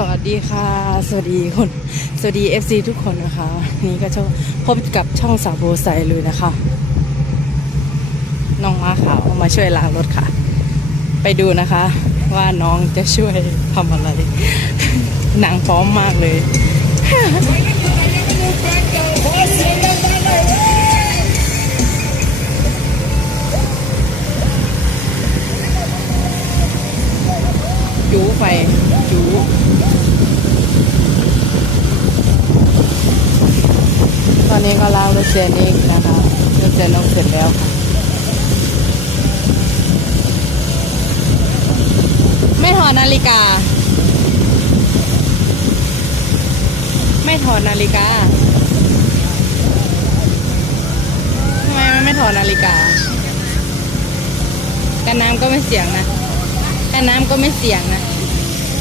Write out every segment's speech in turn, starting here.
สวัสดีค่ะ สวัสดีคน สวัสดี FC ทุกคนนะคะ นี่ก็ช่องพบกับช่องสาวโบไซเลยนะคะ น้องม้าขาวมาช่วยล้างรถค่ะ ไปดูนะคะ ว่าน้องจะช่วยทำอะไรหนังพร้อมมากเลย เจนิกนะคะรถเจนกเสร็จแล้วค่ะ ไม่ถอดนาฬิกา ไม่ถอดนาฬิกาทำไมมันไม่ถอดนาฬิกากันน้ำก็ไม่เสียงนะกันน้ำก็ไม่เสียงนะ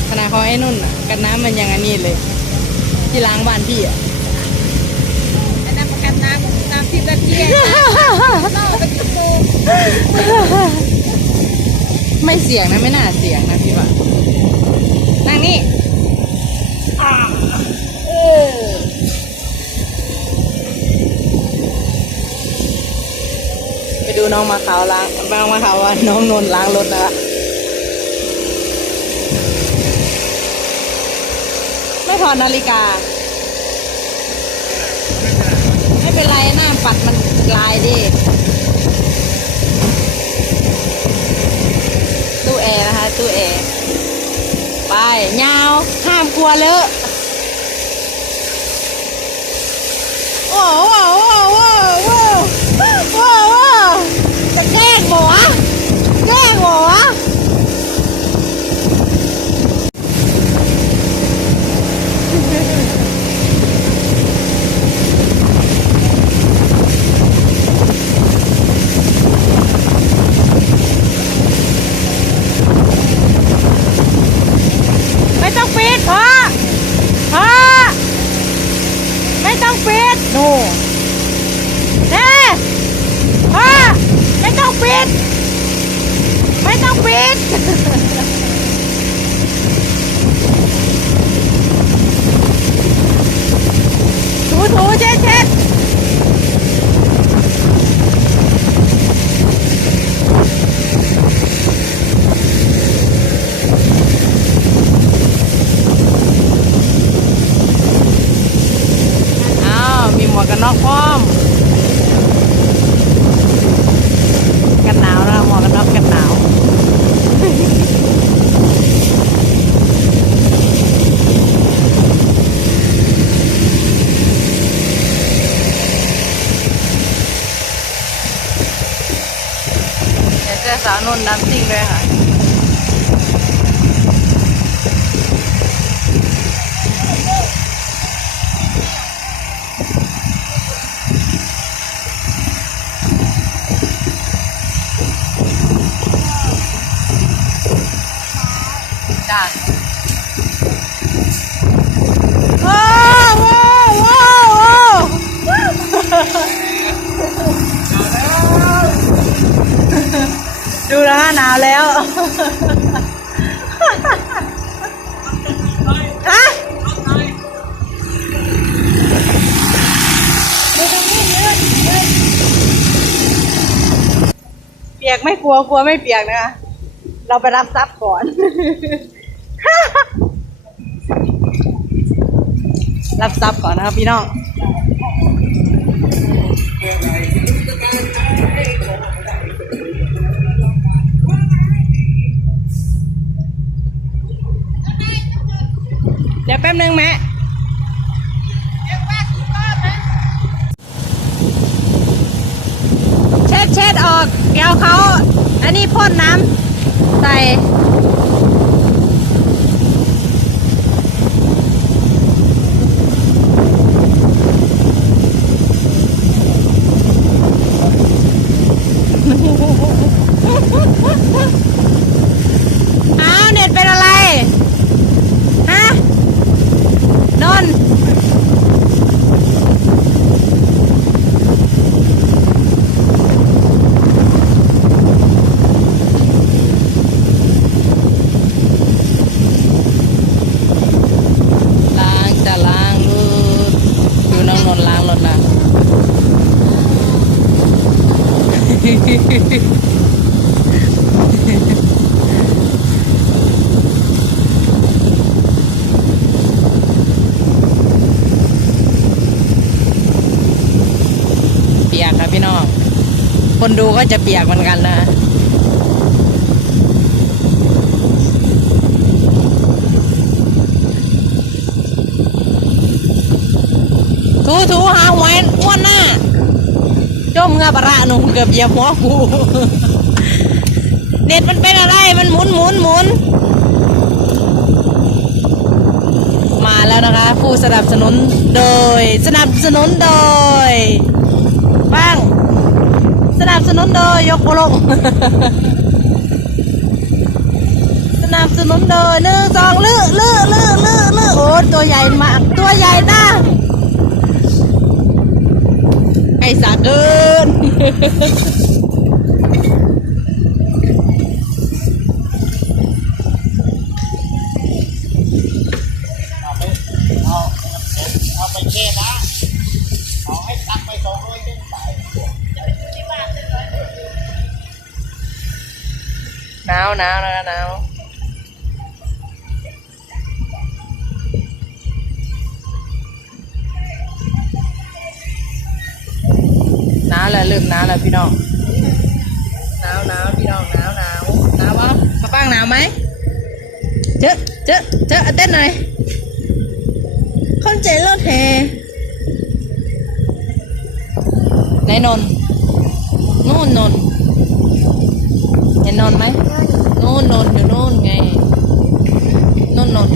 ขนาดของไอ้นุ่นอะกันน้ำมันยังอันนี้เลย ที่ล้างบ้านพี่อะ ไม่เสียงนะไม่น่าเสียงนะพี่ว่านั่งนี่อ่าเออไปดูน้องมาขาวล้างน้องมาขาวว่าน้องนนล้างรถนะคะไม่ถอดนาฬิกา ไม่เป็นไรน้า ปัดมันลายดิตู้แอร์นะคะตู้แอร์ไปยาวห้ามกลัวเลอะโอ้โหโอ้โหโอ้โหโอ้โหโอ้โหจะแกล้งหมอแกล้งหมอไม่ต้องปิดพ่อพ่อไม่ต้องปิด โน่เน่พ่อไม่ต้องปิด ไม่ต้องปิดถูถูเช็ดเช็ดอ้าวมีหมวกกันน็อกพร้อม กันหนาวนะหมวกกันน็อกกันหนาว เดี๋ยวเจอสาว นนน้ำซิ่งเลยค่ะจ้า ดูแล้วหนาวแล้วฮะเปียกไม่กลัวกลัวไม่เปียกนะคะเราไปรับทรัพย์ก่อน รับทรัพย์ก่อนนะครับพี่น้อง นี่พ่นน้ำใส่ อ้าวเน็ตเป็นอะไร ฮะ นนท์ เปียกครับพี่น้อง คนดูก็จะเปียกเหมือนกันนะถูถูหาหวยอ้วนหน้า มเงาประหนุ่มเกือบเหยียบหัวกูเน็ตมันเป็นอะไรมันหมุนหมุนหมุนมาแล้วนะคะ ผู้สนับสนุนโดย สนับสนุนโดย บ้าง สนับสนุนโดยยกโปลงสนับสนุนโดยหนึ่งสองลื้อลื้อลื้อลือลือโอ้ตัวใหญ่มาก ตัวใหญ่นะ ไอ้สาเกินเอาไปเอาไปเทนะเอาให้ตักไปสองร้อยขึ้นไปหนาวหนาวนะคะหนาว เริ่มหนาวแล้วพี่น้องหนาวหนาวพี่น้องหนาวหนาวหนาววะมาป้างหนาวไหมเจอเจอเจอเต้นหน่อยคนใจรถแห่ไหนนนท์นู่นนนเห็นนอนไหมนู่นนอนอยู่นู่นไงนู่นนอน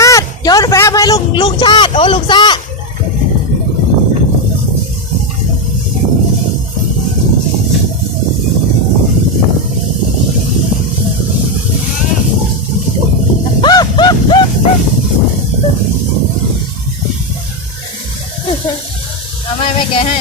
ชาติ โยนแฟบให้ลุงลุงชาติ โอ้ลุงซาเอาไม่ไม่แกให้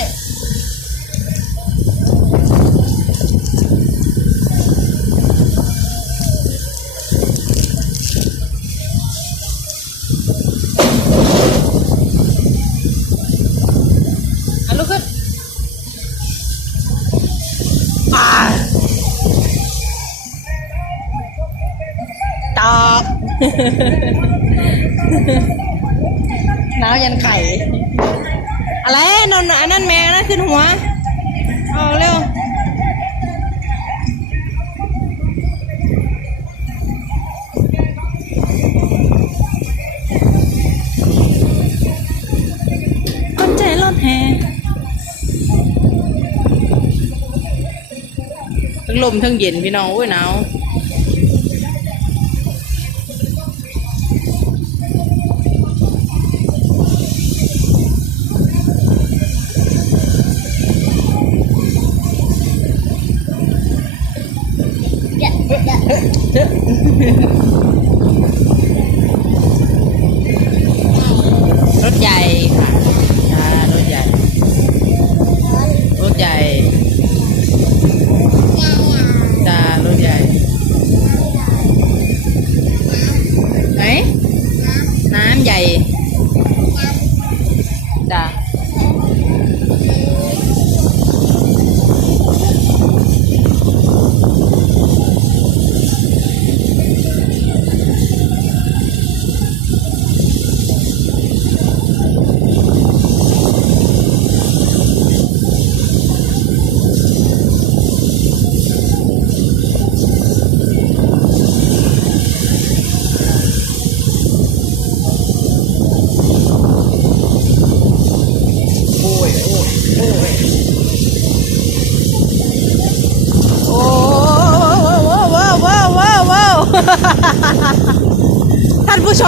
หนาวยันไข่อะไรนนอันนั้นแมงนะขึ้นหัวเอาเร็วคนใจรถแห่ทั้งลมทั้งเย็นพี่น้องโอ้ยหนาว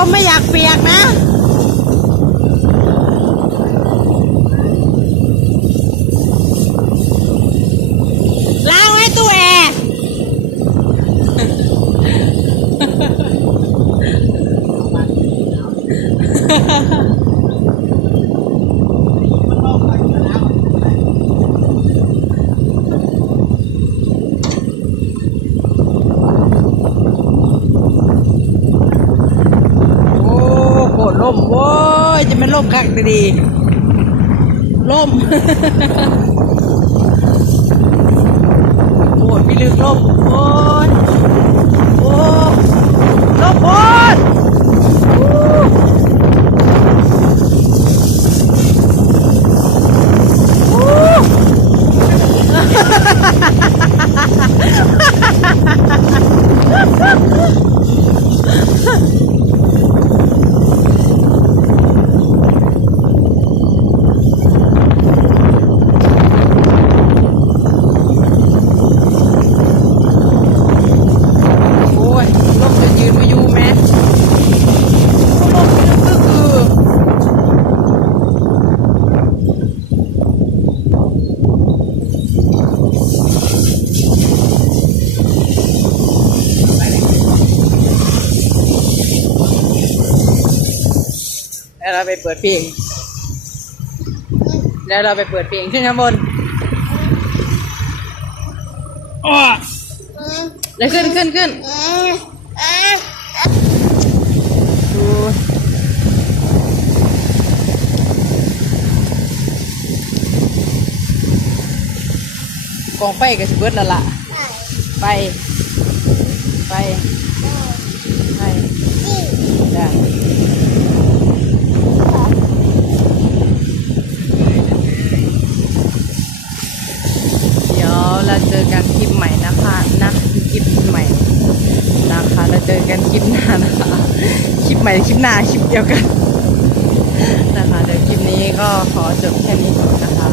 มไม่อยากเปียกนะ ล้างไว้ตู้แอร์ ดีล่มโอ้ยพี่ลึกล่มโอ้ยโอ้ล่มโอ้ยอู้อู้ โอ้ยลมจะยืนมาอยู่แม่ลมก็คือแล้วเรา ไปเปิดเพลง แล้วเราไปเปิดเพลงขึ้นข้างบนอ้อเลยขึ้นขึ้นขึ้นดูกองไฟก็สิเบิร์ดแล้วล่ะไป ไปไปจ้ะเดี๋ยวเราเจอกันคลิปใหม่นะคะนะคลิปใหม่ นะคะเราเจอกันคลิปหน้านะคะ คลิปใหม่คลิปหน้าคลิปเดียวกันนะคะเดี๋ยวคลิปนี้ก็ขอจบแค่นี้ก่อนนะคะ